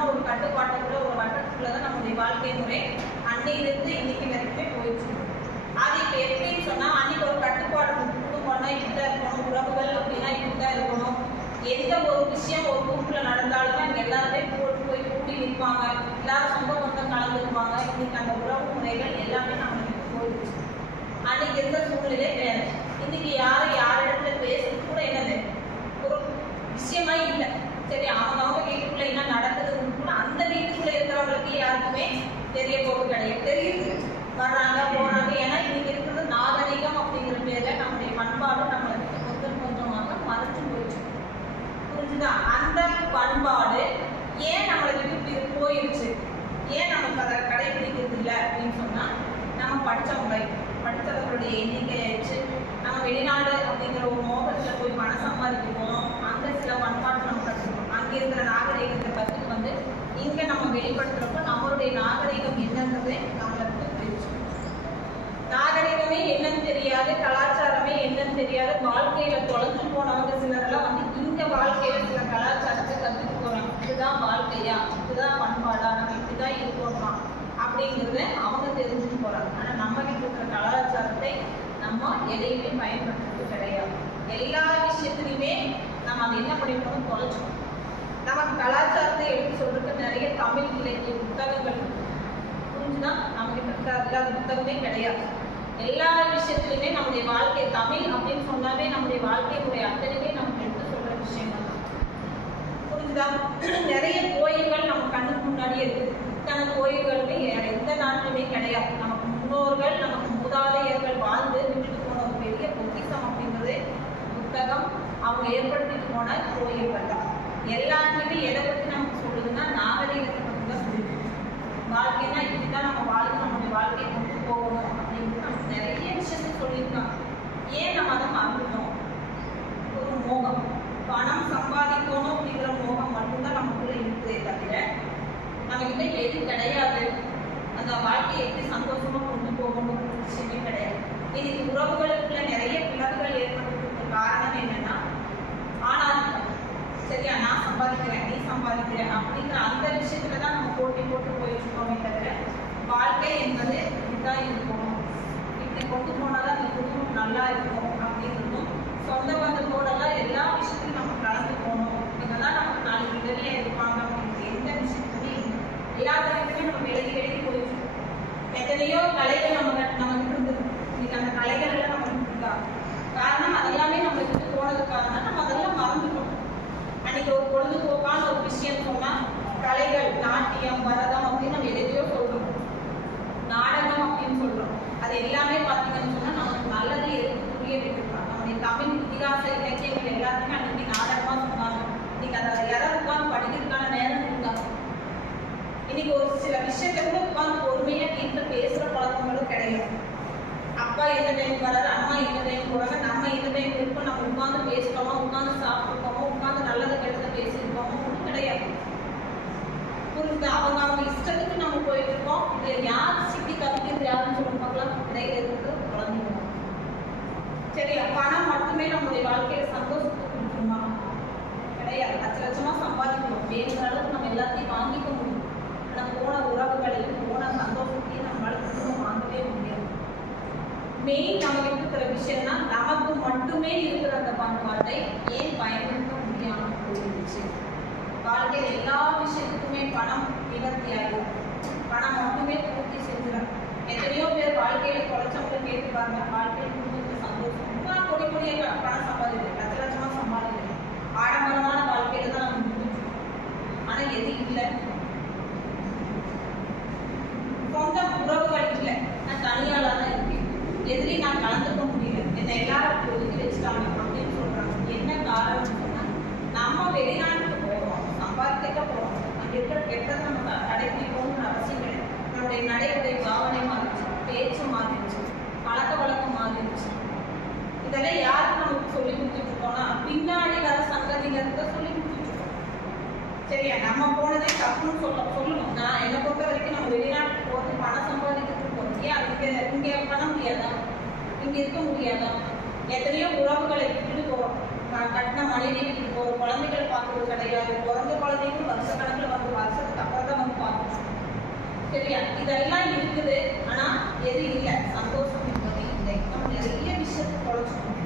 நம்ம ஒரு கட்டுப்பாட்டுக்குள்ள ஒரு வட்டத்துக்குள்ளதான் நம்முடைய வாழ்க்கை முறை அன்னையிலிருந்து இன்னைக்கு வரைக்குமே போயிடுச்சு. அது இப்ப எப்படின்னு சொன்னா, அன்னைக்கு ஒரு கட்டுப்பாடு குடும்பம்னா இப்படிதான் இருக்கணும், உறவுகள் அப்படின்னா இப்படிதான் இருக்கணும். எந்த ஒரு விஷயம் ஒரு குரூப்ல நடந்தாலுமே அங்க எல்லாருமே போய் கூடி நிற்பாங்க, எல்லாரும் சொந்த பந்தம் கலந்துக்குவாங்க. இன்னைக்கு அந்த உறவு முறைகள் எல்லாமே நம்மளுக்கு போயிடுச்சு. அன்னைக்கு இருந்த சூழ்நிலை வேற. இன்னைக்கு யாரும் யாரிடத்துல பேசுறது கூட என்னது ஒரு விஷயமா இல்லை. சரி, அவங்க வீட்டுக்குள்ள என்ன நடக்குதுன்னு கூட அந்த வீட்டுக்குள்ள இருக்கிறவங்களுக்கு யாருக்குமே தெரிய போறது கிடையாது. தெரியுது, வர்றாங்க போறாங்க. ஏன்னா இன்னைக்கு இருக்கிறது நாகரிகம் அப்படிங்கிற பேர்ல நம்முடைய பண்பாடு நம்மளுக்கு கொஞ்சம் கொஞ்சமாக மறைச்சு போயிடுச்சு. புரிஞ்சுதா? அந்த பண்பாடு ஏன் நம்மளுக்கு போயிடுச்சு, ஏன் நமக்கு அதை கடைபிடிக்கிறது இல்லை அப்படின்னு சொன்னா, நம்ம படித்தவர்களுடைய எண்ணிக்கை ஆயிடுச்சு. நம்ம வெளிநாடு அப்படிங்கிற ஒரு மோகத்துல போய் பணம் சம்பாதிக்க போனோம். அங்க சில பண்பாடு நம்ம கற்றுக்கணும். அங்க இருக்கிற நாகரிகத்தை கற்றுட்டு இங்க நம்ம வெளிப்படுத்துறப்ப நம்மளுடைய நாகரிகம் என்னன்றது நம்மளுக்கு போயிடுச்சு. நாகரிகமே என்னன்னு தெரியாது, கலாச்சாரமே என்னன்னு தெரியாது, வாழ்க்கையில தொலைஞ்சு போனவங்க சிலரெல்லாம் இங்க வாழ்க்கையில சில கலாச்சாரத்தை கற்றுட்டு போறாங்க. இதுதான் வாழ்க்கையா, இதுதான் பண்பாடா, நம்ம இப்படிதான் இருக்கோமா அப்படிங்கிறத அவங்க தெரிஞ்சுட்டு போறாங்க. ஆனா நம்ம கிட்ட இருக்கிற கலாச்சாரத்தை நம்ம எதையுமே பயன்படுத்துறது கிடையாது. எல்லா விஷயத்துலையுமே நம்ம அதை என்ன பண்ணிக்கணும், தொலைச்சோம். நமக்கு கலாச்சாரத்தை எடுத்து சொல்றதுக்கு நிறைய தமிழ் இலக்கிய புத்தகங்கள் புரிஞ்சுதான் நம்ம கிட்ட இல்லாத புத்தகமே கிடையாது. எல்லா விஷயத்துலையுமே நம்முடைய வாழ்க்கை தமிழ் அப்படின்னு சொன்னாலே நம்முடைய வாழ்க்கையுடைய அத்தனையுமே நமக்கு எடுத்து சொல்ற விஷயங்கள் தான். புரிஞ்சுதா? நிறைய கோயில்கள் நம்ம கண்ணுக்கு முன்னாடியே இருக்கு. இத்தனை கோயில்களுமே வேற எந்த நாட்டிலுமே கிடையாது. நமக்கு முன்னோர்கள், நமக்கு மூதாதையர்கள் வாழ்ந்து விட்டுட்டு போன ஒரு பெரிய பொக்கிஷம் அப்படிங்கிறது புத்தகம், அவங்க ஏற்படுத்திட்டு போன கோயில்கள் தான். எல்லாத்துலேயுமே எதை பற்றி நமக்கு சொல்லுதுன்னா நாகரிகத்தை பற்றி தான் சொல்லுது. வாழ்க்கைன்னா இப்படிதான் நம்ம வாழ்க்கை, நம்மளுடைய வாழ்க்கையை கொண்டு போகணும் அப்படின்ட்டு நமக்கு நிறைய விஷயத்தை சொல்லியிருக்காங்க. ஏன் நம்ம அதை மறந்துட்டோம்? ஒரு மோகம், பணம் சம்பாதிக்கணும் அப்படிங்கிற மோகம் மட்டும்தான் நமக்குள்ள இருக்குதே தவிர நம்மகிட்ட எது கிடையாது. அந்த வாழ்க்கையை எப்படி சந்தோஷமா கொண்டு போகணும் விஷயமே கிடையாது. இன்னைக்கு உறவுகளுக்குள்ள நிறைய பிளவுகள் ஏற்படுறதுக்கு காரணம் என்னன்னா ஆணாதிக்கம். சரியா, நான் சம்பாதிக்கிறேன், நீ சம்பாதிக்கிற அப்படிங்கிற அந்த விஷயத்துலதான் நம்ம போட்டி போட்டு போயிட்டு இருக்கோமே தவிர வாழ்க்கை என்பது இப்படிதான் இருக்கணும், இப்படி கொண்டு போனாதான் இந்த குடும்பம் நல்லா இருக்கும் அப்படிங்கிறதும், சொந்த பந்தத்தோடலாம் எல்லா விஷயத்தையும் நம்ம கலந்து போகணும், இவங்கதான் நமக்கு நாளைக்கு உதவியா இருப்பாங்க அப்படிங்கிற எந்த விஷயத்துமே எல்லாத்துலையுமே நம்ம விலகி போயிட்டு. எத்தனையோ கலைகள் நமக்கு இருந்தது. இன்னைக்கு அந்த கலைகள் எல்லாம் நமக்கு இருக்கா? காரணம் அதெல்லாமே நம்ம கிட்ட போனதுக்காக நம்ம அதெல்லாம் மறந்துட்டோம். அன்னைக்கு ஒரு பொழுதுபோக்கான ஒரு விஷயம் சொன்னா கலைகள், நாட்டியம், பரதம் அப்படின்னு நம்ம எதையோ சொல்றோம், நாடகம் அப்படின்னு சொல்றோம். அது எல்லாமே பார்த்தீங்கன்னு சொன்னா நமக்கு நல்லது எதுக்கு புரிய வைக்கலாம். நம்முடைய தமிழ் இதிகாச இலக்கியங்கள் எல்லாத்தையுமே அன்னைக்கு நாடகமா சொன்னாங்க. இன்னைக்கு அதை யாராவது உட்காந்து படிக்கிறதுக்கான நேரம் இருக்காங்க. இன்னைக்கு ஒரு சில விஷயத்தை கூட உட்காந்து பொறுமையா வீட்டில் பேசுற பழக்கங்களும் கிடையாது. அப்பா எந்த டைம் வராது, அம்மா எந்த டைம் போறாங்க, நம்ம எந்த டைம் இருக்கோம், நம்ம உட்காந்து பேசுறோமோ, உட்காந்து சாப்பிட்டுருக்கோமோ, உட்காந்து நல்லது கெட்டதை பேசியிருக்கோமோ ஒன்றும் கிடையாது. புரிஞ்சு அவங்க இஷ்டத்துக்கு நம்ம போயிட்டு இருக்கோம். இதுல யார் சிக்கி தப்பிக்கிறது யாருன்னு சொல்லி பார்க்கலாம். இடையில இருக்கிறது குழந்தைங்க. சரியா, பணம் மட்டுமே நம்மளுடைய வாழ்க்கையில சந்தோஷத்தை கொடுக்குமா? கிடையாது. லட்சமா சம்பாதிக்கணும், வேணுங்கிற அளவுக்கு நம்ம எல்லாத்தையும் வாங்கிக்க முடியும். ஆனால் போன உறவுகளையும் போன சந்தோஷத்தையும் நம்மளால குடும்பம் வாங்கவே முடியாது. மெயின் நமக்கு இருக்கிற விஷயம்னா நமக்கு மட்டுமே இருக்கிற அந்த பண்பாட்டை ஏன் பயன்படுத்த முடியாமல் போயிடுச்சு. வாழ்க்கையில் எல்லா விஷயத்துக்குமே பணம் நிவர்த்தி ஆகும், பணம் மட்டுமே பூர்த்தி செஞ்சிடும். எத்தனையோ பேர் வாழ்க்கையில குறைச்சவங்க கேட்டு பாருங்க, வாழ்க்கையில் குடும்பத்துக்கு சந்தோஷம் கொடி கொடிய பணம் சம்பாதிக்கிறேன், லட்சமா சம்பாதிக்கிறேன், ஆடம்பரமான வாழ்க்கையில தான் நம்ம முடிஞ்சிடும். ஆனா எது இல்லை, சொந்த உறவுகள் இல்லை, நான் தனியால தான் இருக்கேன், எதுலையும் நான் கலந்துக்க முடியல, என்னை எல்லாரும் ஒதுக்கி வச்சுட்டாங்க அப்படின்னு சொல்றாங்க. என்ன காரணம் சொன்னா, நம்ம வெளிநாட்டுக்கு போகிறோம், சம்பாதிக்க போகிறோம், அங்கே இருக்கிற கெட்டதை நம்ம கடைபிடிக்கணும்னு அவசியம் கிடையாது. நம்மளுடைய நடைமுறை பாவனை மாறிடுச்சு, பேச்சு மாறிடுச்சு, பழக்க வழக்கம் மாறிடுச்சு. இதெல்லாம் யாருக்கு நமக்கு சொல்லி கொடுத்துட்டு இருக்கோம்னா பின்னாடி வர சங்கதிகளுக்கு சொல்லி கொடுத்துட்டு இருக்கோம். சரியா, நம்ம போனதே தப்புன்னு சொல்லணும். நான் என்னை பொறுத்த வரைக்கும் நம்ம வெளிநாட்டுக்கு போகிறது பணம் சம்பாதிக்கிறதுக்கு போகிறோம். ஏன் இங்கே பண்ண முடியாதா, இங்கே இருக்க முடியாதா? எத்தனையோ உறவுகளை விட்டுட்டு போகிறோம், கட்டின மனைவி விட்டுட்டு போகிறோம், குழந்தைகள் பார்க்கறது கிடையாது. பிறந்த குழந்தைக்கும் வருஷக்கணக்கில் வந்து வருஷத்துக்கு அப்புறம் தான் வந்து பார்க்கணும். சரியா? இதெல்லாம் இருக்குது. ஆனா எது இல்லை, சந்தோஷம் என்பது இல்லை. நம்ம நிறைய விஷயத்தை தொலைச்சோம்.